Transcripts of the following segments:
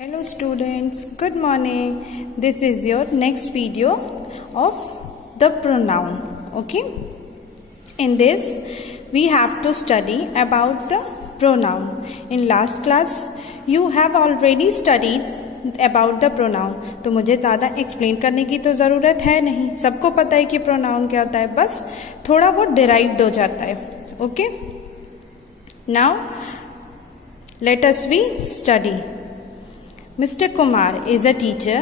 Hello students, good morning. This is your next video of the pronoun. Okay. In this we have to study about the pronoun. In last class you have already studied about the pronoun. तो मुझे ज़्यादा explain करने की तो ज़रूरत है नहीं, सबको पता है कि pronoun क्या होता है, बस थोड़ा वो डिराइव्ड हो जाता है. Okay. Now let us we study. Mr. Kumar is a teacher.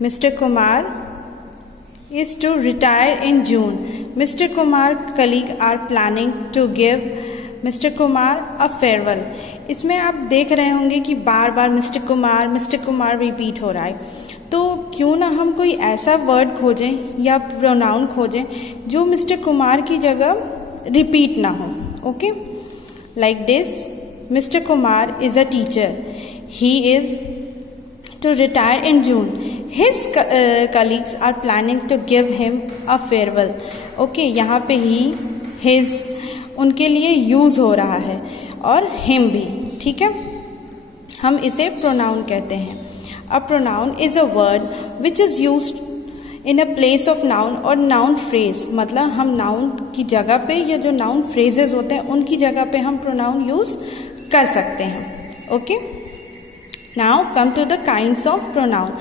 Mr. Kumar is to retire in June. Mr. Kumar colleagues are planning to give Mr. Kumar a farewell. इसमें आप देख रहे होंगे कि बार बार Mr. Kumar रिपीट हो रहा है. तो क्यों ना हम कोई ऐसा वर्ड खोजें या प्रोनाउन खोजें जो Mr. Kumar की जगह रिपीट ना हो. Okay, like this. Mr. Kumar is a teacher. He is to retire in June. His colleagues are planning to give him a farewell. Okay, यहाँ पे ही his उनके लिए यूज हो रहा है और him भी. ठीक है, हम इसे pronoun कहते हैं. A pronoun is a word which is used in a place of noun or noun phrase. मतलब हम noun की जगह पे या जो noun phrases होते हैं उनकी जगह पे हम pronoun यूज कर सकते हैं. Okay, now come to the kinds of pronoun.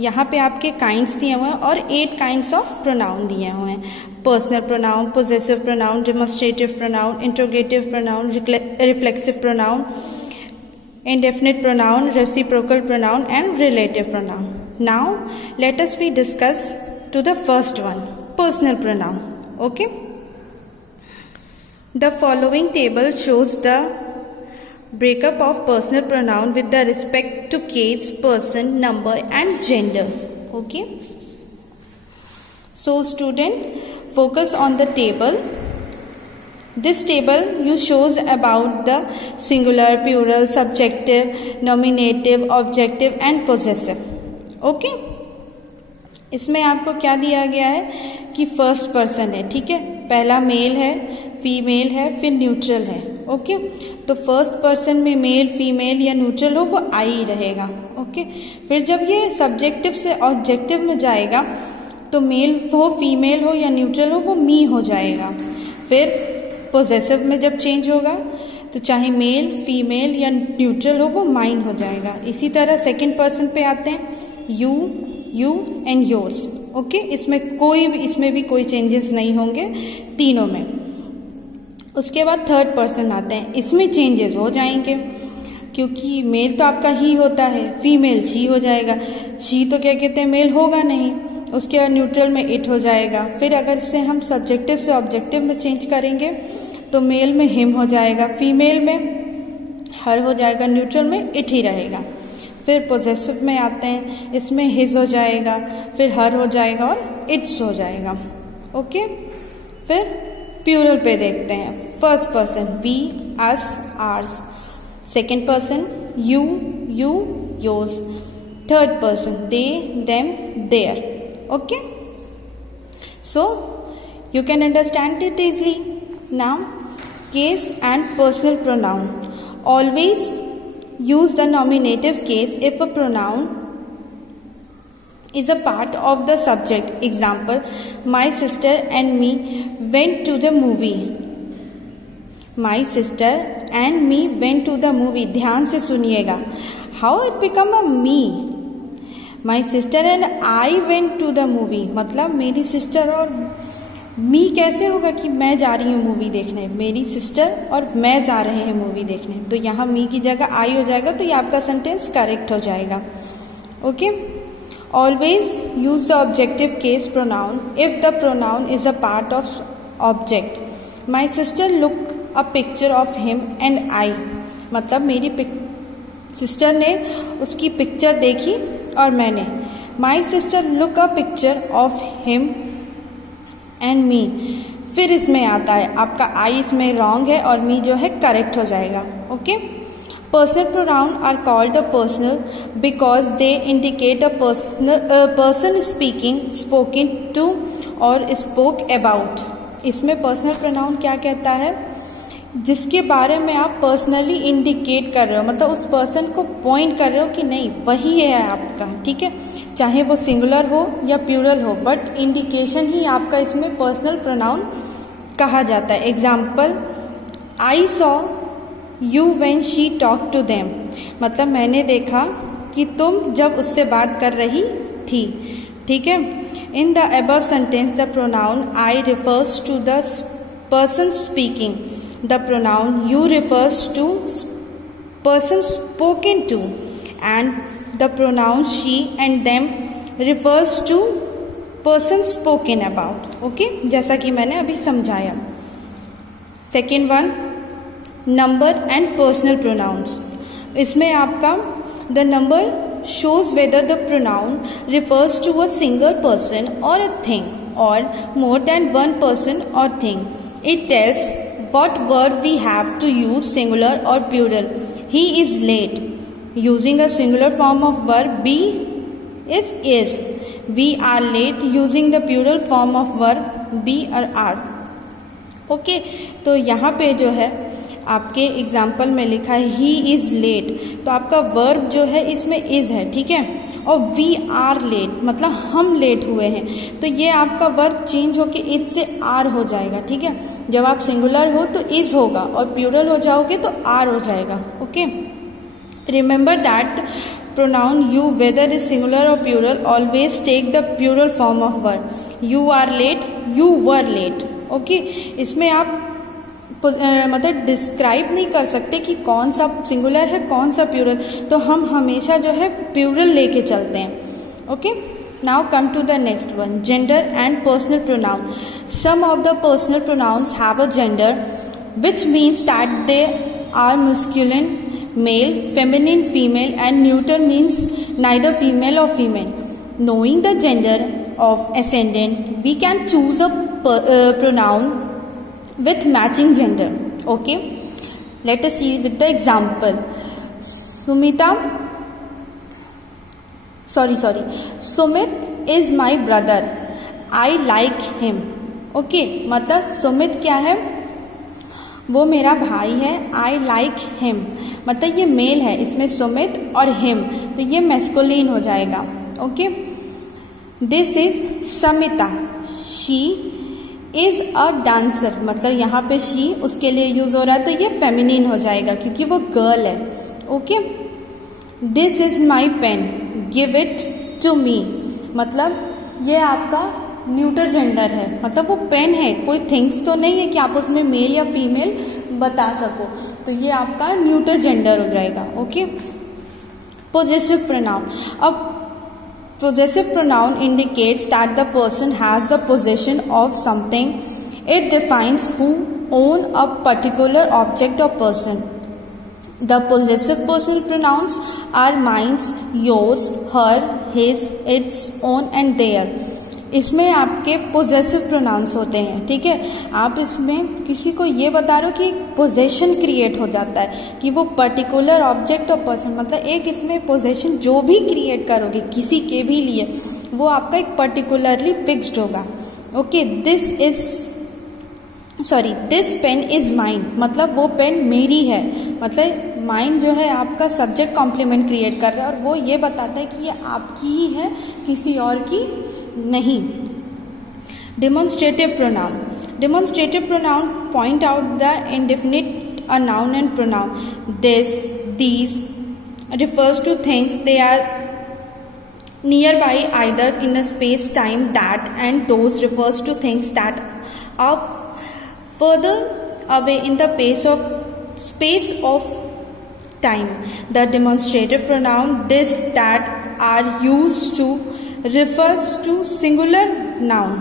यहाँ पे आपके काइंड्स दिए हुए हैं और 8 काइंड्स ऑफ प्रोनाउन दिए हुए हैं. Personal pronoun, possessive pronoun, demonstrative pronoun, interrogative pronoun, reflexive pronoun, indefinite pronoun, reciprocal pronoun and relative pronoun. Now let us we discuss to the first one, personal pronoun. Okay, the following table shows the breakup of personal pronoun with the respect to case, person, number and gender. Okay, so student, focus on the table. This table you shows about the singular, plural, subjective, nominative, objective and possessive. Okay, इसमें आपको क्या दिया गया है कि first person है. ठीक है, पहला मेल है, फीमेल है, फिर न्यूट्रल है. ओके, तो फर्स्ट पर्सन में मेल, फीमेल या न्यूट्रल हो वो आई रहेगा. ओके, फिर जब ये सब्जेक्टिव से ऑब्जेक्टिव में जाएगा तो मेल हो, फीमेल हो या न्यूट्रल हो वो मी हो जाएगा. फिर पोजेसिव में जब चेंज होगा तो चाहे मेल, फीमेल या न्यूट्रल हो वो माइन हो जाएगा. इसी तरह सेकंड पर्सन पे आते हैं, यू एंड योर्स. ओके, इसमें भी कोई चेंजेस नहीं होंगे तीनों में. उसके बाद थर्ड पर्सन आते हैं, इसमें चेंजेस हो जाएंगे क्योंकि मेल तो आपका ही होता है, फीमेल शी हो जाएगा. शी तो क्या कहते हैं, मेल होगा नहीं. उसके बाद न्यूट्रल में इट हो जाएगा. फिर अगर इसे हम सब्जेक्टिव से ऑब्जेक्टिव में चेंज करेंगे तो मेल में हिम हो जाएगा, फीमेल में हर हो जाएगा, न्यूट्रल में इट ही रहेगा. फिर पोजेसिव में आते हैं, इसमें हिज हो जाएगा, फिर हर हो जाएगा और इट्स हो जाएगा. ओके, फिर प्लूरल पे देखते हैं. First person we, us, ours. Second person you, yours. Third person they, them, their. Okay, so you can understand it easily. Now, case and personal pronoun. Always use the nominative case if a pronoun is a part of the subject. Example, my sister and me went to the movie. My sister and me went to the movie. ध्यान से सुनिएगा. How it become a me? My sister and I went to the movie. मतलब मेरी sister और मी कैसे होगा कि मैं जा रही हूँ मूवी देखने, मेरी सिस्टर और मैं जा रहे हैं मूवी देखने. तो यहाँ मी की जगह आई हो जाएगा, तो ये आपका सेंटेंस करेक्ट हो जाएगा. Okay, always use the objective case pronoun if the pronoun is a part of object. My sister looked a picture of him and I. मतलब मेरी सिस्टर ने उसकी पिक्चर देखी और मैंने. My sister looked a picture of him and me. फिर इसमें आता है आपका आई इसमें रॉन्ग है और मी जो है करेक्ट हो जाएगा. Okay, personal pronoun are called the personal because they indicate a person speaking, spoken to or spoke about. इसमें personal pronoun क्या कहता है जिसके बारे में आप पर्सनली इंडिकेट कर रहे हो, मतलब उस पर्सन को पॉइंट कर रहे हो कि नहीं वही है आपका, ठीक है, चाहे वो सिंगुलर हो या प्लूरल हो, बट इंडिकेशन ही आपका इसमें पर्सनल प्रोनाउन कहा जाता है। Example, I saw you when she talk to them, मतलब मैंने देखा कि तुम जब उससे बात कर रही थी, ठीक है। In the above sentence the pronoun I refers to the person speaking, the pronoun you refers to person spoken to, and the pronoun she and them refers to person spoken about. Okay, जैसा कि मैंने अभी समझाया। Second one, number and personal pronouns. इसमें आपका the number shows whether the pronoun refers to a single person or a thing or more than one person or thing. It tells what verb we have to use, singular or plural. He is late. Using a singular form of verb be is. We are late using the plural form of verb be or are. Okay, तो यहाँ पे जो है आपके example में लिखा है he is late, तो आपका वर्ब जो है इसमें इज है, ठीक है, और वी आर लेट मतलब हम लेट हुए हैं, तो ये आपका वर्ब चेंज होके इज से आर हो जाएगा, ठीक है। जब आप सिंगुलर हो तो इज होगा और प्लूरल हो जाओगे तो आर हो जाएगा। Okay, remember that pronoun you whether is singular और plural always take the plural form of verb. You are late, you were late. Okay, इसमें आप मतलब डिस्क्राइब नहीं कर सकते कि कौन सा सिंगुलर है कौन सा प्लूरल, तो हम हमेशा जो है प्लूरल लेके चलते हैं। Okay, now come to the next one, gender and personal pronoun. Some of the personal pronouns have a gender which means that they are masculine male, feminine female, and neuter means neither female और female. Knowing the gender of ascendant, we can choose a pronoun with matching gender. Okay, let us see with the example. Sumit is my brother. I like him. Okay, मतलब सुमित क्या है, वो मेरा भाई है। I like him मतलब ये mail है, इसमें सुमित और him तो ये मैस्कुलिन हो जाएगा। Okay, this is Samita, she is a dancer मतलब यहाँ पे शी उसके लिए यूज हो रहा है तो ये फेमिनिन हो जाएगा क्योंकि वो गर्ल है। Okay, this is my pen, give it to me मतलब ये आपका न्यूटर जेंडर है, मतलब वो पेन है, कोई थिंग्स तो नहीं है कि आप उसमें मेल या फीमेल बता सको, तो ये आपका न्यूटर जेंडर हो जाएगा। Okay, possessive pronoun. अब possessive pronoun indicates that the person has the possession of something. It defines who own a particular object or person. The possessive personal pronouns are mine, yours, her, his, its, own and their. इसमें आपके possessive pronounce होते हैं, ठीक है। आप इसमें किसी को ये बता रहे हो कि पोजेशन क्रिएट हो जाता है कि वो पर्टिकुलर ऑब्जेक्ट और पर्सन, मतलब एक इसमें पोजेशन जो भी क्रिएट करोगे किसी के भी लिए वो आपका एक पर्टिकुलरली फिक्स्ड होगा। Okay, this pen is mine मतलब वो पेन मेरी है, मतलब माइन जो है आपका सब्जेक्ट कॉम्प्लीमेंट क्रिएट कर रहा है और वो ये बताता है कि ये आपकी ही है, किसी और की नहीं। Demonstrative pronoun. Demonstrative pronoun point out the indefinite a noun and pronoun. This, these refers to things they are nearby either in a space time. That and those refers to things that are further away in the space of time. The demonstrative pronoun this, that are used to refers to singular noun.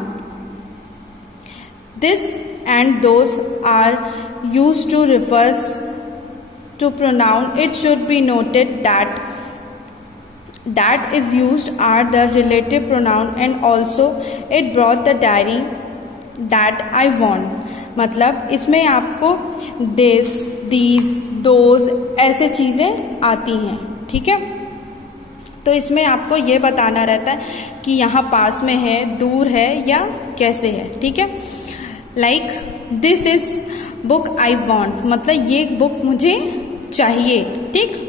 This and those are used to refers to pronoun. It should be noted that is used are the relative pronoun and also it brought the diary that I want. मतलब इसमें आपको this, these, those ऐसे चीजें आती हैं, ठीक है। तो इसमें आपको ये बताना रहता है कि यहाँ पास में है, दूर है या कैसे है, ठीक है। Like this is book I want, मतलब ये बुक मुझे चाहिए, ठीक।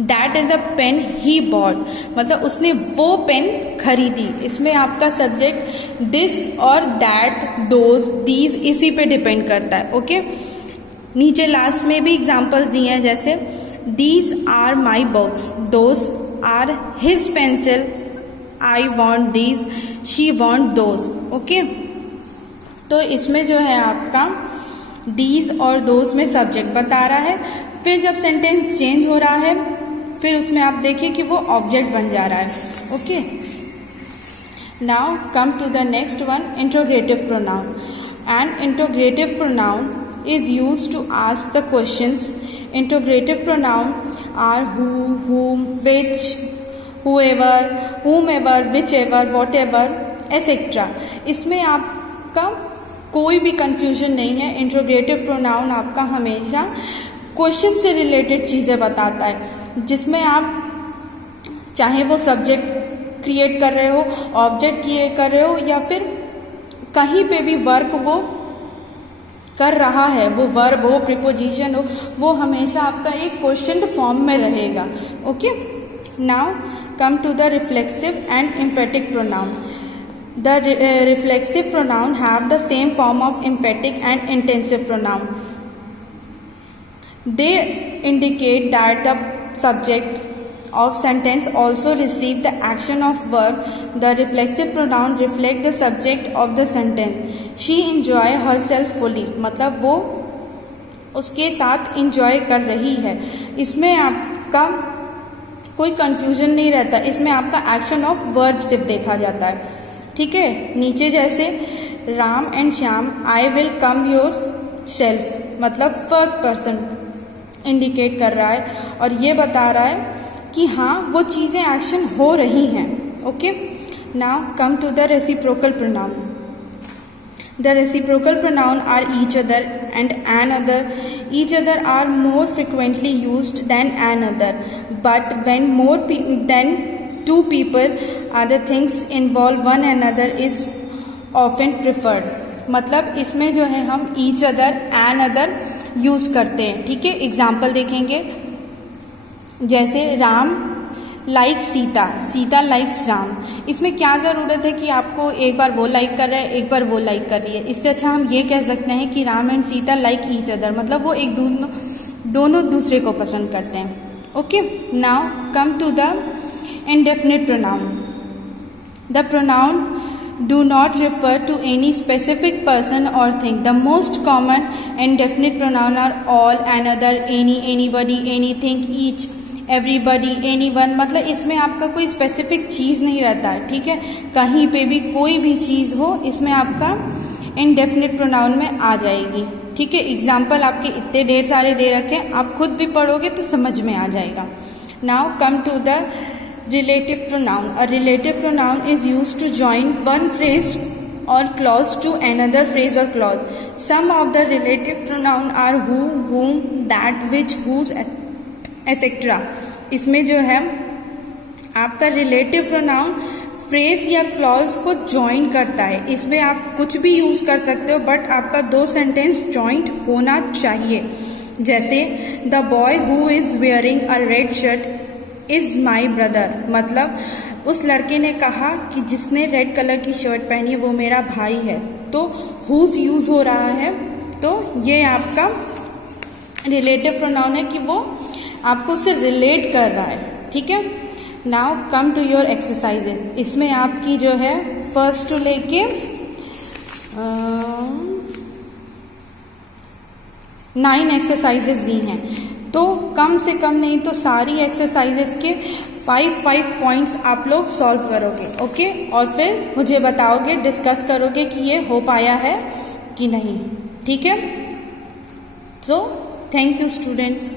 That is the pen he bought, मतलब उसने वो पेन खरीदी। इसमें आपका सब्जेक्ट दिस और दैट, दोज, दीज इसी पे डिपेंड करता है, ओके। नीचे लास्ट में भी एग्जांपल्स दिए हैं, जैसे these are my books, those are his pencil, I want these, she want those, okay. तो इसमें जो है आपका दीज और दोज में सब्जेक्ट बता रहा है, फिर जब सेंटेंस चेंज हो रहा है फिर उसमें आप देखिए कि वो ऑब्जेक्ट बन जा रहा है, okay. Now come to the next one, interrogative pronoun. And interrogative pronoun is used to ask the questions. Interrogative pronoun are who, whom, which, whoever, whomever, whichever, whatever, etc. इसमें आपका कोई भी कंफ्यूजन नहीं है। इंट्रोगेटिव प्रोनाउन आपका हमेशा question से related चीजें बताता है, जिसमें आप चाहे वो सब्जेक्ट क्रिएट कर रहे हो, ऑब्जेक्ट क्रिएट कर रहे हो, या फिर कहीं पे भी वर्क वो कर रहा है, वो वर्ब हो, प्रीपोजिशन हो, वो हमेशा आपका एक क्वेश्चन फॉर्म में रहेगा, okay. Now come to the reflexive and emphatic pronoun. The reflexive pronoun have the same form of emphatic and intensive pronoun. They indicate that the subject of sentence also receive the action of verb. The reflexive pronoun reflect the subject of the sentence. She enjoy herself fully, मतलब वो उसके साथ enjoy कर रही है। इसमें आपका कोई confusion नहीं रहता, इसमें आपका action of verb सिर्फ देखा जाता है, ठीक है। नीचे जैसे Ram and Shyam, I will come yourself, मतलब फर्स्ट पर्सन इंडिकेट कर रहा है और ये बता रहा है कि हाँ वो चीजें एक्शन हो रही हैं, okay. Now come to the reciprocal pronoun. The reciprocal pronoun are each other and an other. Each other are more frequently used than an other, but when more than two people other things involve one another is often preferred. मतलब इसमें जो है हम each other, an other use करते हैं, ठीक है। Example देखेंगे, जैसे राम लाइक सीता, सीता लाइक्स राम। इसमें क्या जरूरत है कि आपको एक बार वो लाइक कर रहा है, एक बार वो लाइक कर रही है। इससे अच्छा हम ये कह सकते हैं कि Ram and Sita like each other, मतलब वो एक दोनों दूसरे को पसंद करते हैं, okay. Now come to the indefinite pronoun. The pronoun do not refer to any specific person or thing. The most common indefinite pronoun are all, another, any, anybody, anything, each, everybody, anyone। मतलब इसमें आपका कोई specific चीज नहीं रहता है, ठीक है। कहीं पे भी कोई भी चीज हो इसमें आपका इंडेफिनिट प्रोनाउन में आ जाएगी, ठीक है। एग्जाम्पल आपके इतने ढेर सारे दे रखे हैं, आप खुद भी पढ़ोगे तो समझ में आ जाएगा। नाउ कम टू द relative pronoun. A relative pronoun is used to join one phrase or clause to another phrase or clause. Some of the relative pronoun are who, whom, that, which, whose, etc. इसमें जो है आपका relative pronoun phrase या clause को join करता है। इसमें आप कुछ भी यूज कर सकते हो, बट आपका दो सेंटेंस ज्वाइंट होना चाहिए। जैसे the boy who is wearing a red shirt is my brother, मतलब उस लड़के ने कहा कि जिसने रेड कलर की शर्ट पहनी है वो मेरा भाई है। तो हुज यूज हो रहा है, तो ये आपका रिलेटिव प्रोनाउन है कि वो आपको उससे रिलेट कर रहा है, ठीक है। Now come to your exercises. इसमें आपकी जो है फर्स्ट टू लेके 9 एक्सरसाइजेज दी हैं, तो कम से कम नहीं तो सारी एक्सरसाइजेस के 5 पॉइंट्स आप लोग सॉल्व करोगे, ओके। और फिर मुझे बताओगे, डिस्कस करोगे कि ये हो पाया है कि नहीं, ठीक है। So thank you students.